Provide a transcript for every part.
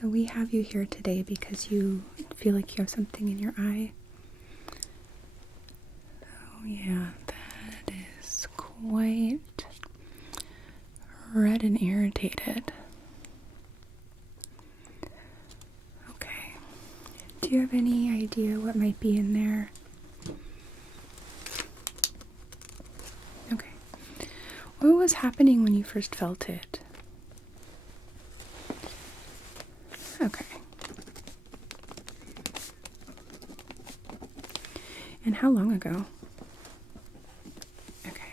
So we have you here today because you feel like you have something in your eye. Oh yeah, that is quite red and irritated. Okay. Do you have any idea what might be in there? Okay. What was happening when you first felt it? Okay. And how long ago? Okay.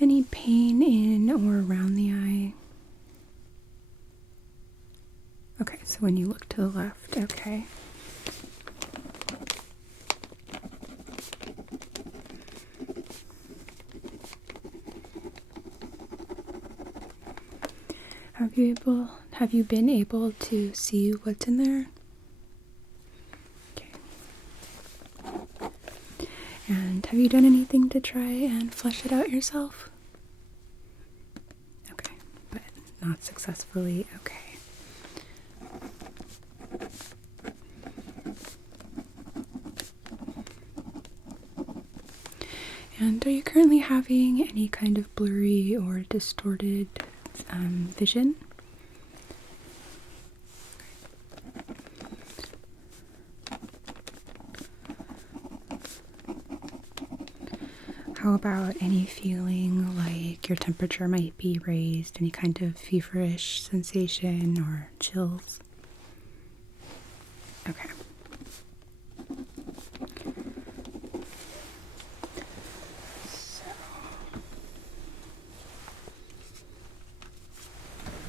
Any pain in or around the eye? Okay, so when you look to the left, okay. Have you been able to see what's in there? Okay. And have you done anything to try and flush it out yourself? Okay, but not successfully. Okay. And are you currently having any kind of blurry or distorted vision? How about any feeling like your temperature might be raised, any kind of feverish sensation or chills? Okay. So,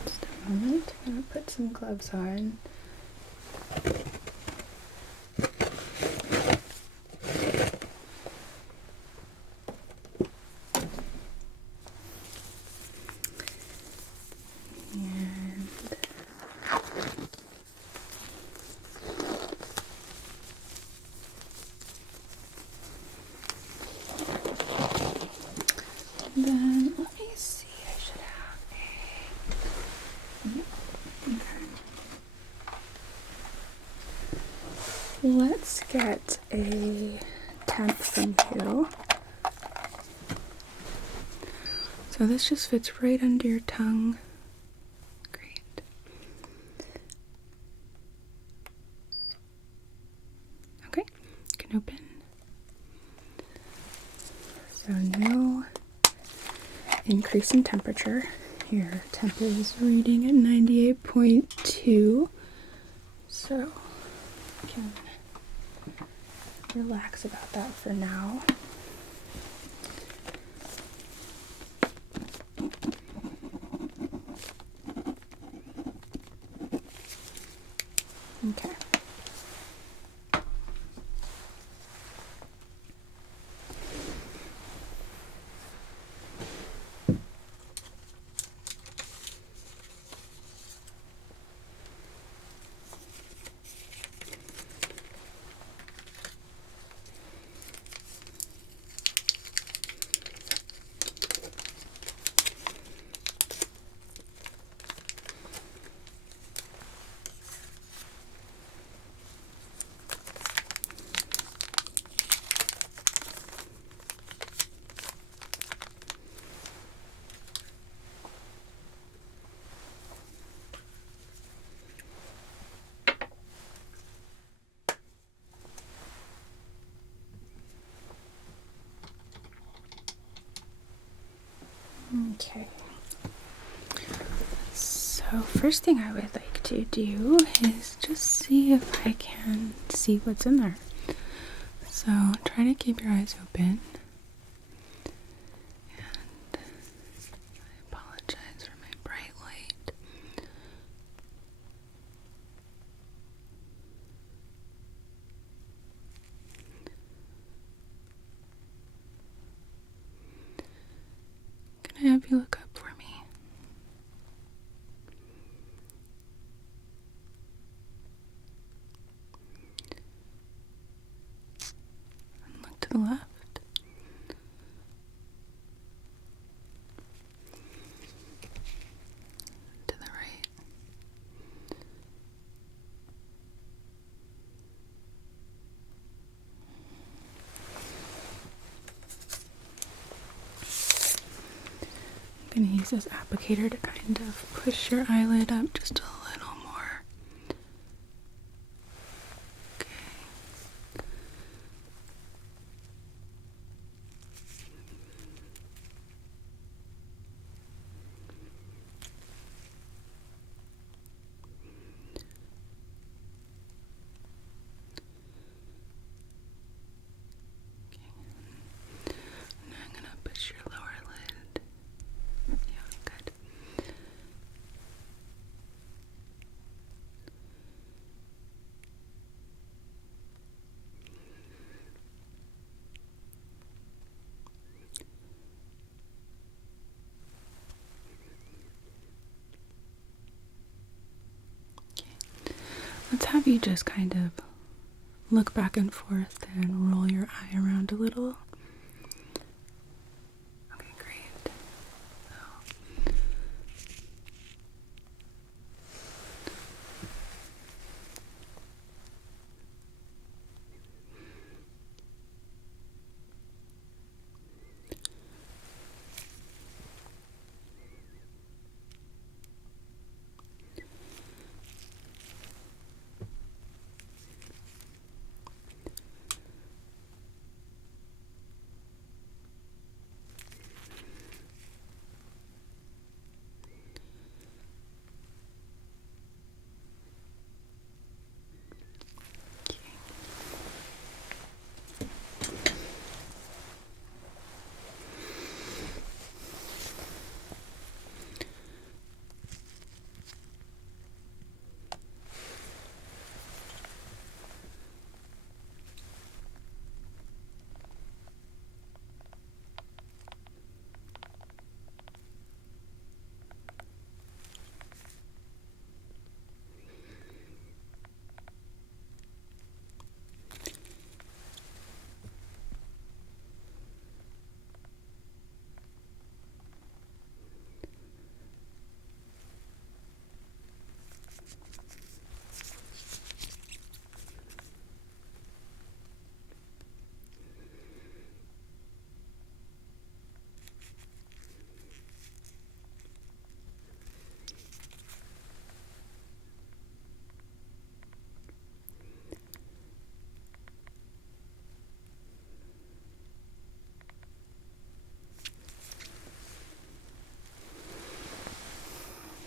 just a moment. I'm going to put some gloves on. And then let me see, I should have let's get a temp from you. So this just fits right under your tongue. Great. Okay, you can open. So no increase in temperature. Your temp is reading at 98.2. So you can relax about that for now. Okay. Okay. So first thing I would like to do is just see if I can see what's in there. So try to keep your eyes open. And I apologize for my bright light. Can I have you look up for me? And look to the left. Gonna use this applicator to kind of push your eyelid up just a little more. Okay. Now I'm gonna push your lower lid. Yeah, good. Okay. Let's have you just kind of look back and forth and roll your eye around a little. Okay, great. So,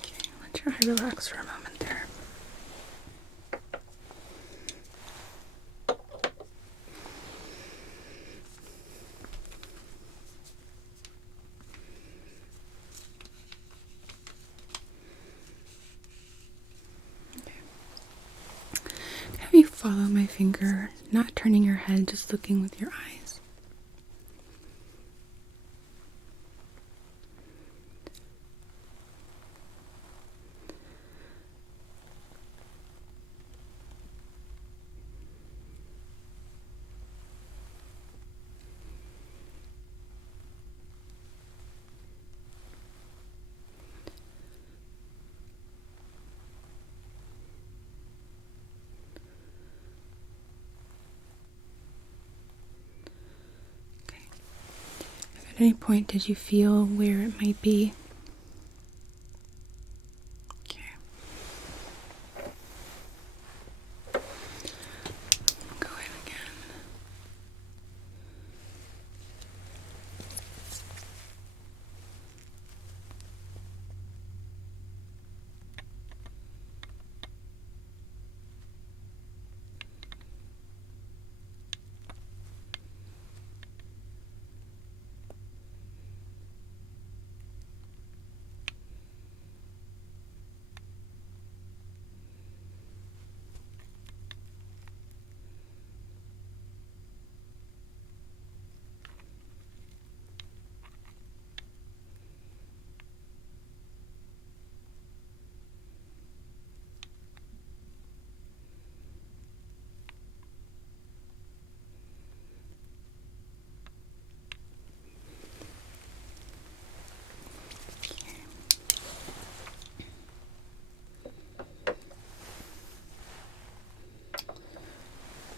okay, let your eye relax for a moment there. Have you follow my finger, not turning your head, just looking with your eyes. At any point, did you feel where it might be? Okay. Go in again.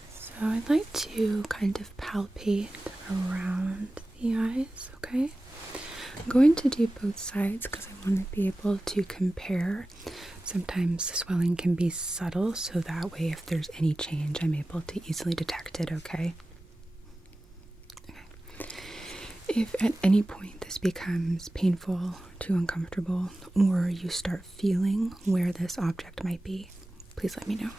So I'd like to kind of palpate around the eyes, okay? I'm going to do both sides because I want to be able to compare. Sometimes the swelling can be subtle, so that way if there's any change, I'm able to easily detect it, okay? Okay. If at any point this becomes painful, too uncomfortable, or you start feeling where this object might be, please let me know.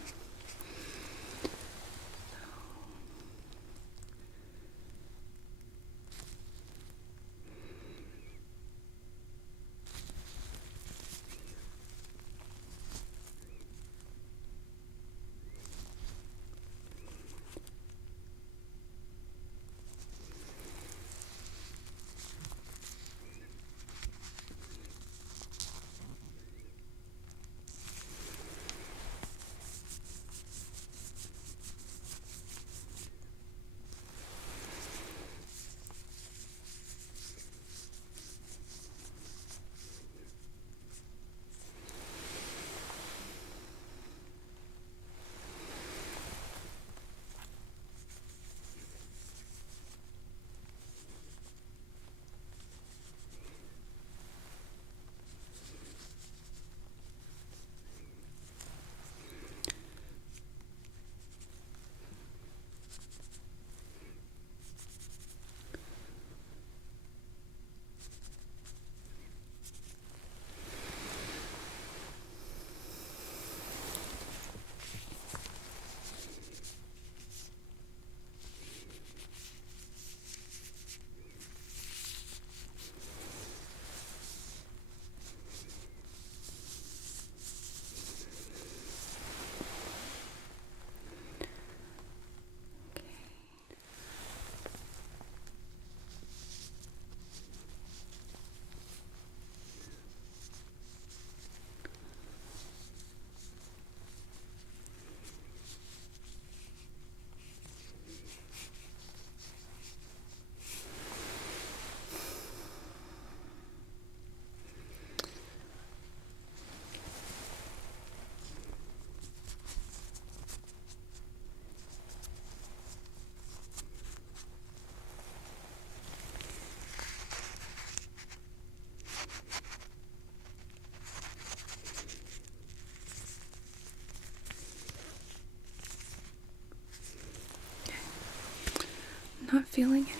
Not feeling anything.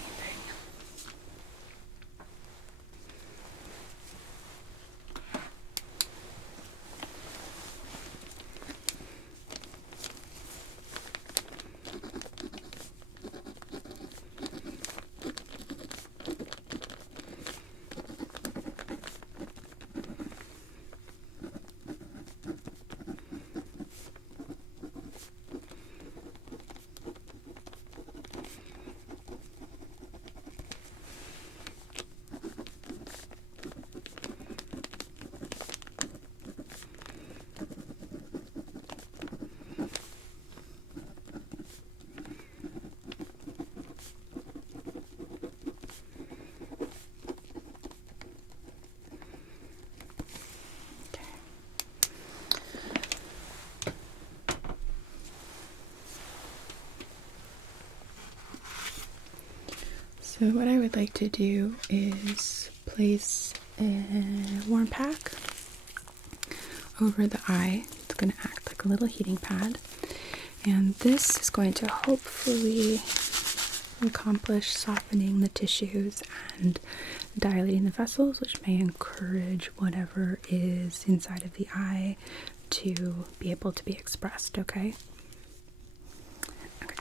So what I would like to do is place a warm pack over the eye. It's going to act like a little heating pad. And this is going to hopefully accomplish softening the tissues and dilating the vessels, which may encourage whatever is inside of the eye to be able to be expressed, okay? Okay.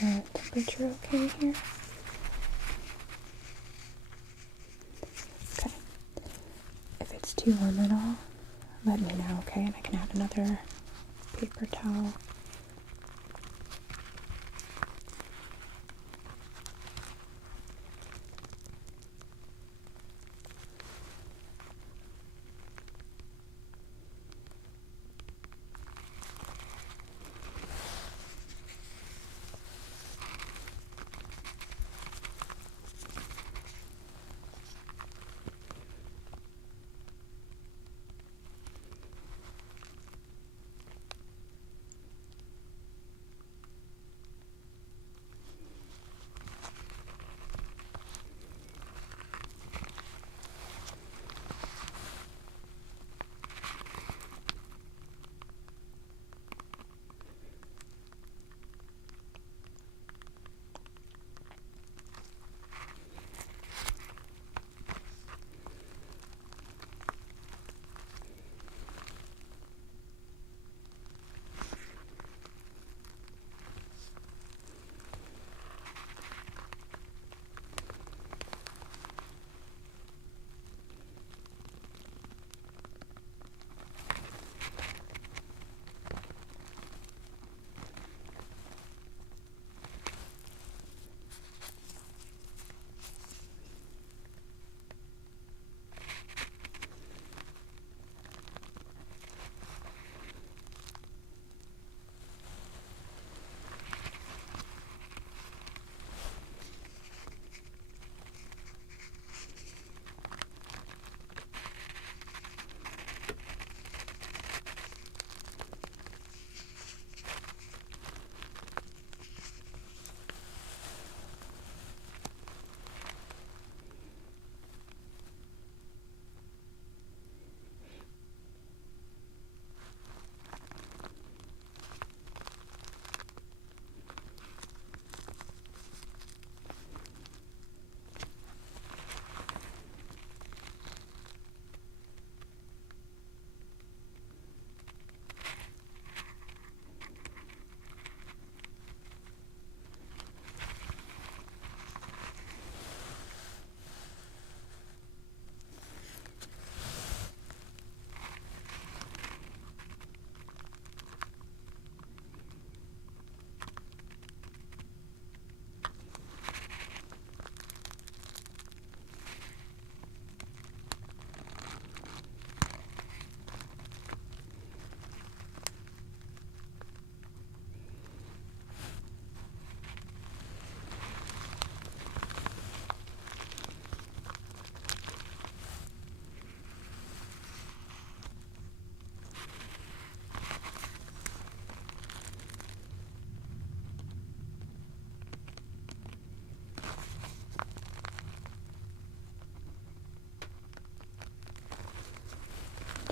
And is the temperature okay here? Okay. If it's too warm at all, let me know, okay? And I can add another paper towel.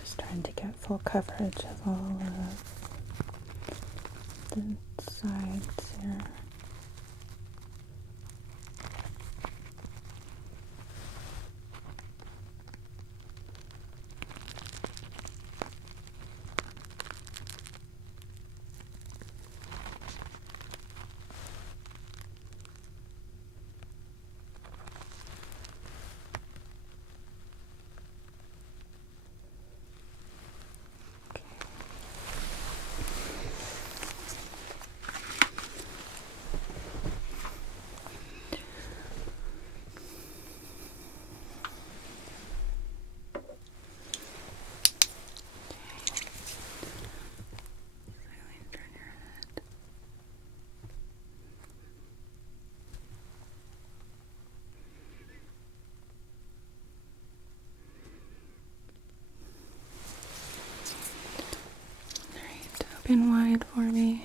Just trying to get full coverage of all of the sides here. Open wide for me.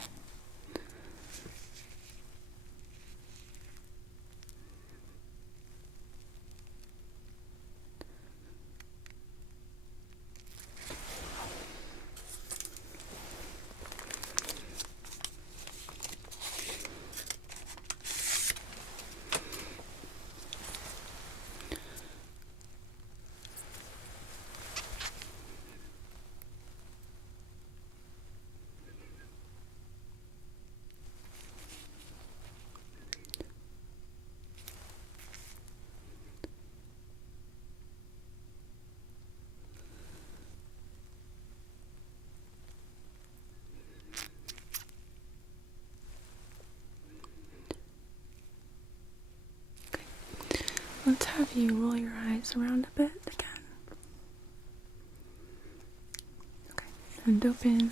have you roll your eyes around a bit again. Okay, and open.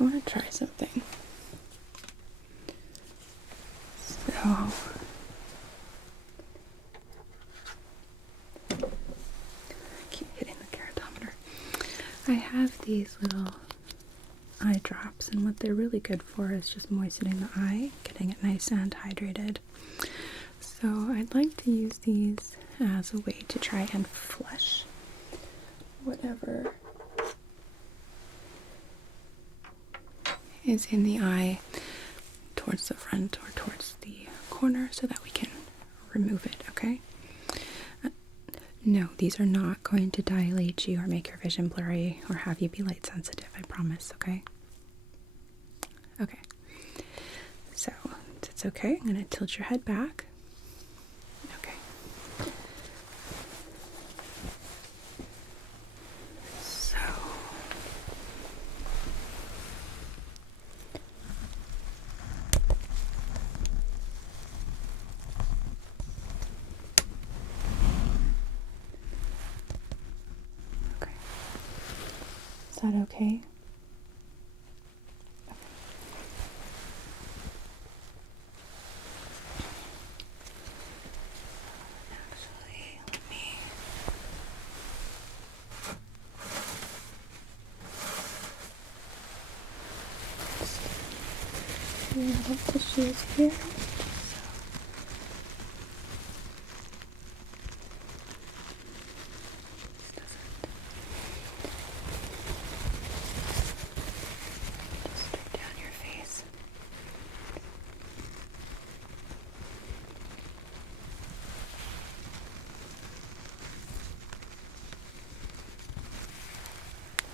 I want to try something. So, I keep hitting the keratometer. I have these little eye drops, and what they're really good for is just moistening the eye, getting it nice and hydrated. So I'd like to use these as a way to try and flush whatever is in the eye towards the front or towards the corner so that we can remove it, okay? No, these are not going to dilate you or make your vision blurry or have you be light sensitive, I promise, okay? Okay. So, if it's okay, I'm going to tilt your head back. Okay. So, okay. Is that okay? Actually, let me just do a little tissues here. Just straight down your face.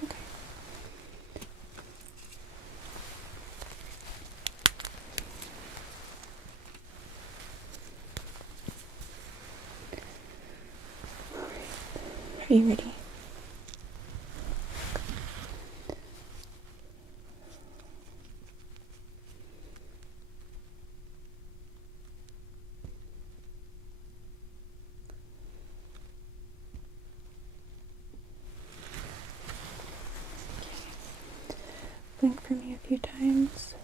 Okay. Are you ready? Blink for me a few times.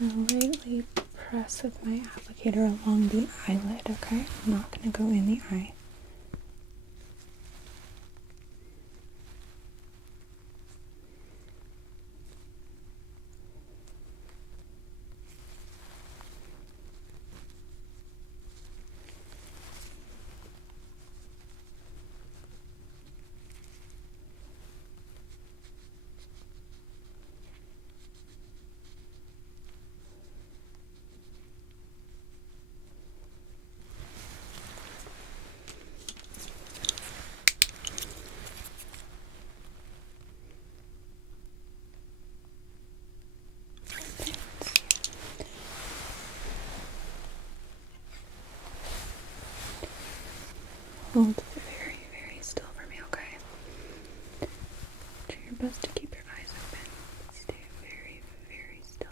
I'm gonna lightly press with my applicator along the eyelid, okay? I'm not gonna go in the eye. Hold very, very still for me, okay? Try your best to keep your eyes open. Stay very, very still.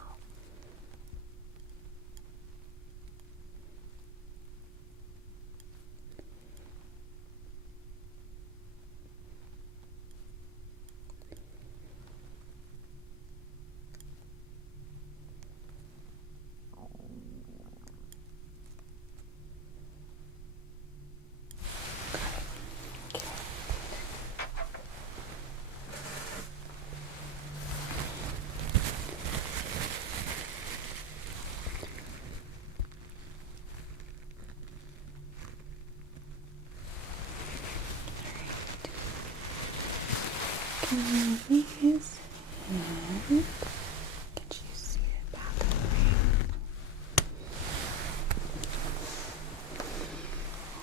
These and get you seated back in the way.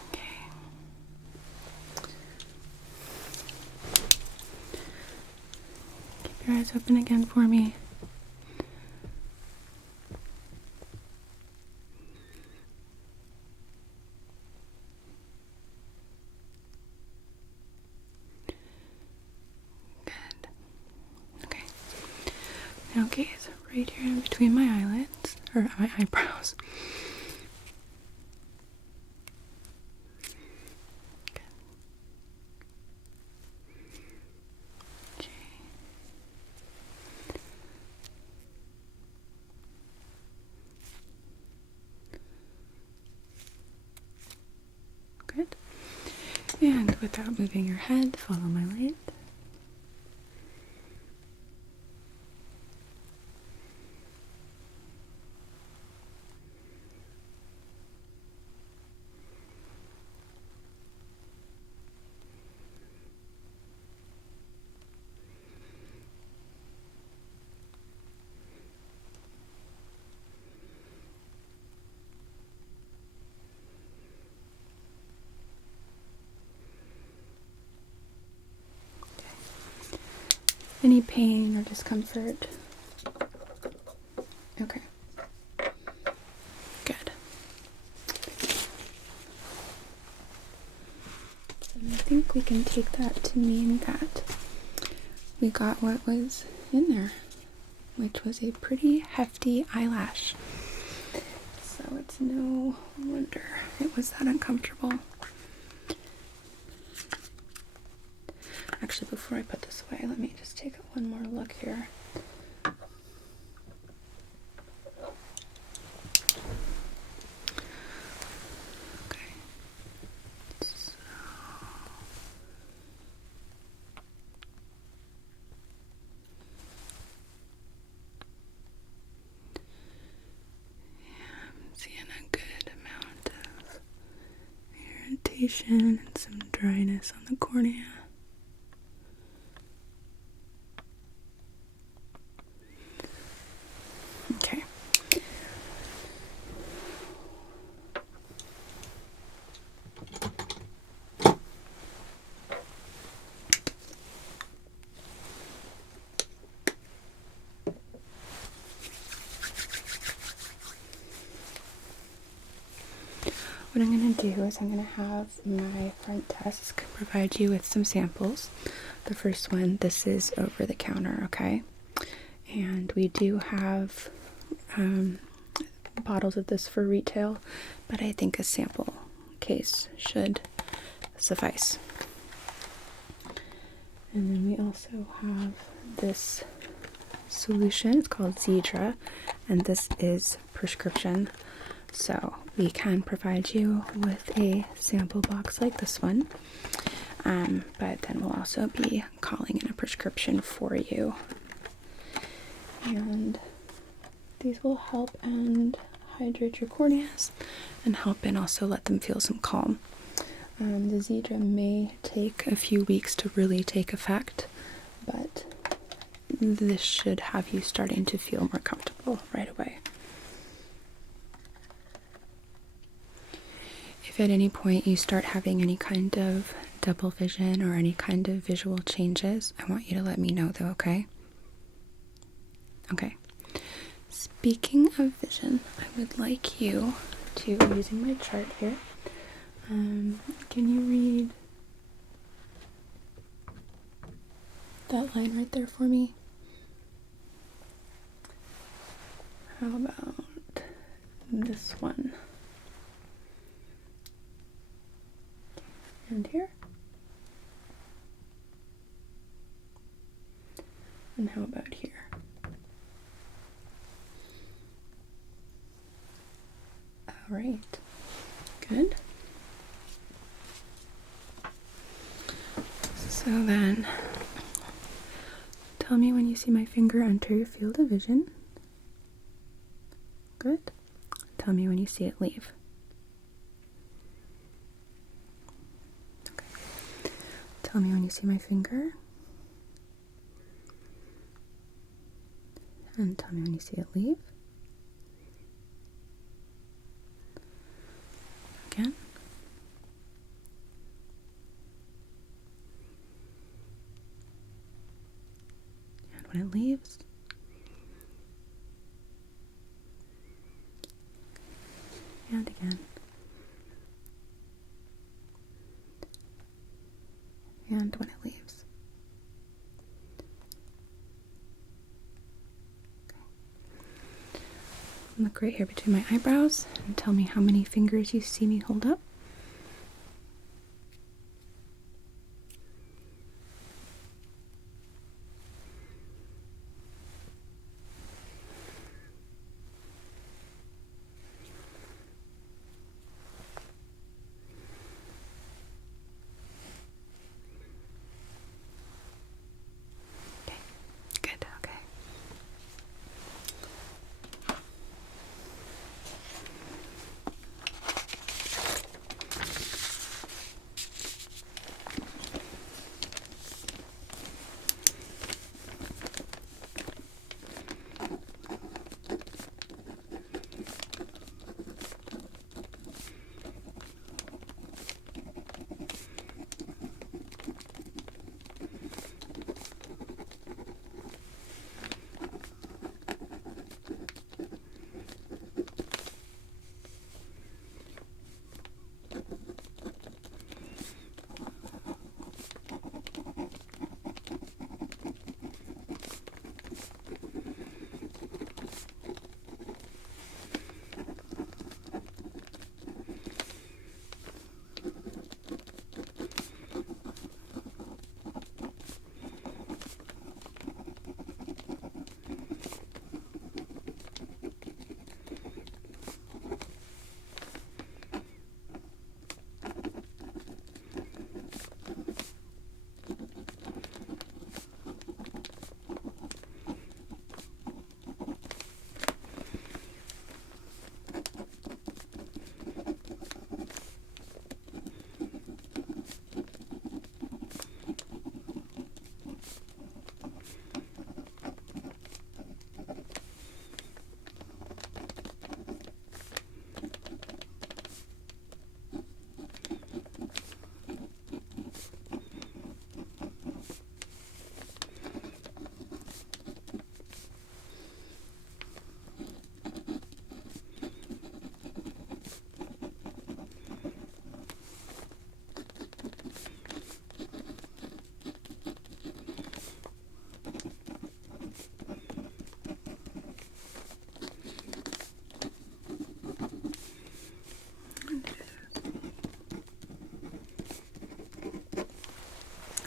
Okay. Keep your eyes open again for me. Good. Okay. Now gaze right here in between my eyelids, or my eyebrows. Good. Okay. Good. And without moving your head, follow my light. Any pain or discomfort? Okay. Good. So I think we can take that to mean that we got what was in there, which was a pretty hefty eyelash. So it's no wonder it was that uncomfortable. Actually, before I put this away, let me just take one more look here. Okay. So I'm seeing a good amount of irritation and some dryness on the cornea. Okay. What I'm going to do is I'm going to have my front desk provide you with some samples. The first one, this is over the counter, okay? And we do have bottles of this for retail, but I think a sample case should suffice. And then we also have this solution. It's called Zedra, and this is prescription, so we can provide you with a sample box like this one, but then we'll also be calling in a prescription for you, and these will help and hydrate your corneas and help and also let them feel some calm. The Xiidra may take a few weeks to really take effect, but this should have you starting to feel more comfortable right away. If at any point you start having any kind of double vision or any kind of visual changes, I want you to let me know though, okay? Okay. Speaking of vision, I would like you to, using my chart here, can you read that line right there for me? How about this one? And here? And how about here? All right, good. So then, tell me when you see my finger enter your field of vision. Good. Tell me when you see it leave. Okay. Tell me when you see my finger. And tell me when you see it leave. Again. And when it leaves. And again. And when it leaves. Okay. Look right here between my eyebrows and tell me how many fingers you see me hold up. Good,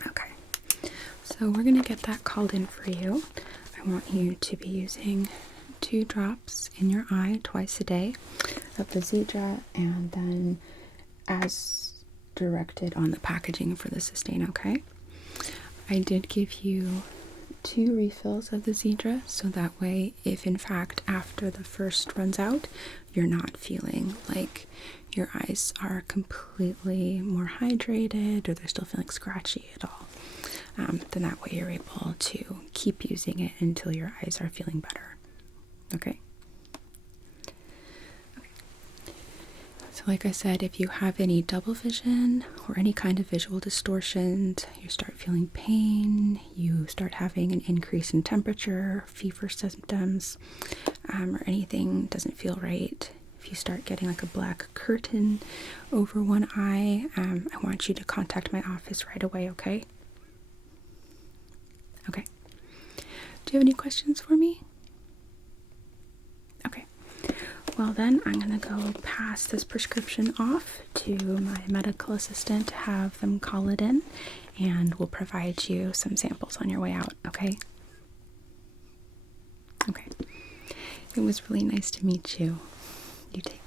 okay. So we're going to get that called in for you. I want you to be using 2 drops in your eye twice a day of the Zedra, and then as directed on the packaging for the Systane, okay? I did give you 2 refills of the Zedra, so that way, if in fact after the first runs out, you're not feeling like your eyes are completely more hydrated or they're still feeling scratchy at all, then that way you're able to keep using it until your eyes are feeling better. Okay? So like I said, if you have any double vision or any kind of visual distortions, you start feeling pain, you start having an increase in temperature, fever symptoms, or anything doesn't feel right, if you start getting like a black curtain over one eye, I want you to contact my office right away, okay? Okay. Do you have any questions for me? Okay. Well then, I'm going to go pass this prescription off to my medical assistant to have them call it in, and we'll provide you some samples on your way out, okay? Okay. It was really nice to meet you. You take